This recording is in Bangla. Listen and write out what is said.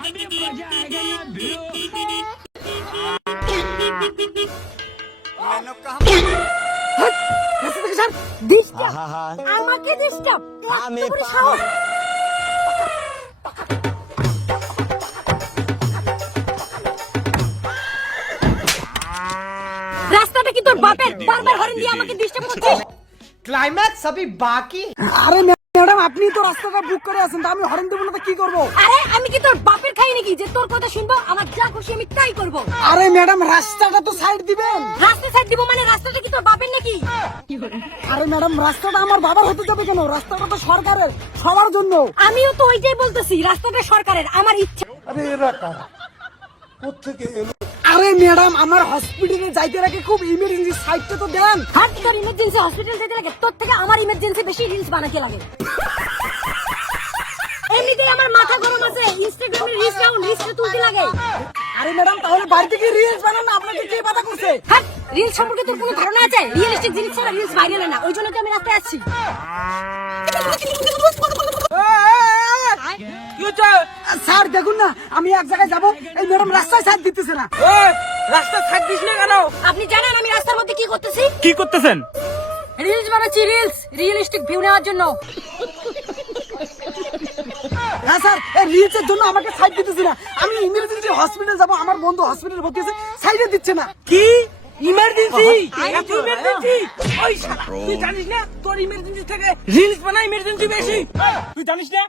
अभी मजा आएगा ना भिड़ो আমাকে ডিস্টার্ব আমি রাস্তাটা কি তোর বাপের? বারবার হরেন দিয়ে আমাকে ডিস্টার্ব করছিস ক্লাইম্যাক্স अभी বাকি আরে ম্যাডাম আপনি তো রাস্তাটা বুক করে আছেন তা আমি হরেন দেবো না তো কি করব? আরে আমি কি তোর বাপের খাই নাকি? যে তোর কথা শুনব আমার যা খুশি আমি তাই করব। আরে ম্যাডাম রাস্তাটা তো সাইড দিবেন। রাস্তা সাইড দিব মানে রাস্তাটা কি তোর বাপের নাকি? আরে ম্যাডাম রাস্তাটা আমার বাবার হতে যাবে কেন? রাস্তাটা তো সরকারের সবার জন্য। আমিও তো ওইটাই বলতেছি রাস্তাটা সরকারের আমার ইচ্ছা। আরে ম্যাডাম আমার হসপিটালে যাইতে রাখে খুব ইমার্জেন্সি সাইডটা তো দেন। হাত তোর ইমার্জেন্সি হসপিটাল যেতে লাগে? তোর থেকে আমার ইমার্জেন্সি বেশি রিলস বানাতে লাগে। এমনিতেই আমার মাথা গরম আছে ইনস্টাগ্রামে রিলস ডাউন রিলস তুলতে লাগে। আরে ম্যাডাম তাহলে বাড়িতে কি রিলস বানান আপনাকে কে বাধা করছে? হাট রিলস সম্পর্কে তোর কোনো ধারণা আছে? রিয়েলিস্টিক জিনিস ছাড়া রিলস ভাইরাল না ওই জন্য তো আমি রাস্তায় আসছি। স্যার দেখুন না আমি এক জায়গায় যাব এই ম্যাডাম রাস্তায় সাইড দিতেছে না। রাস্তা ছাড় দিস না কেন? আপনি জানেন আমি রাস্তার মধ্যে কি করতেছি? কি করতেছেন? রিলস বানাচ্ছি রিলস রিয়েলিস্টিক ভিউ নেওয়ার জন্য। হ্যাঁ স্যার এই রিলসের জন্য আমাকে সাইড দিতেছে না। আমি ইমার্জেন্সি হসপিটাল যাব আমার বন্ধু হসপিটালে ভর্তি আছে সাইডে দিচ্ছে না। কি? ইমার্জেন্সি? ইমার্জেন্সি? ওই শালা তুই জানিস না তোর ইমার্জেন্সি থেকে রিলস বানা ইমার্জেন্সি বেশি? তুই জানিস না?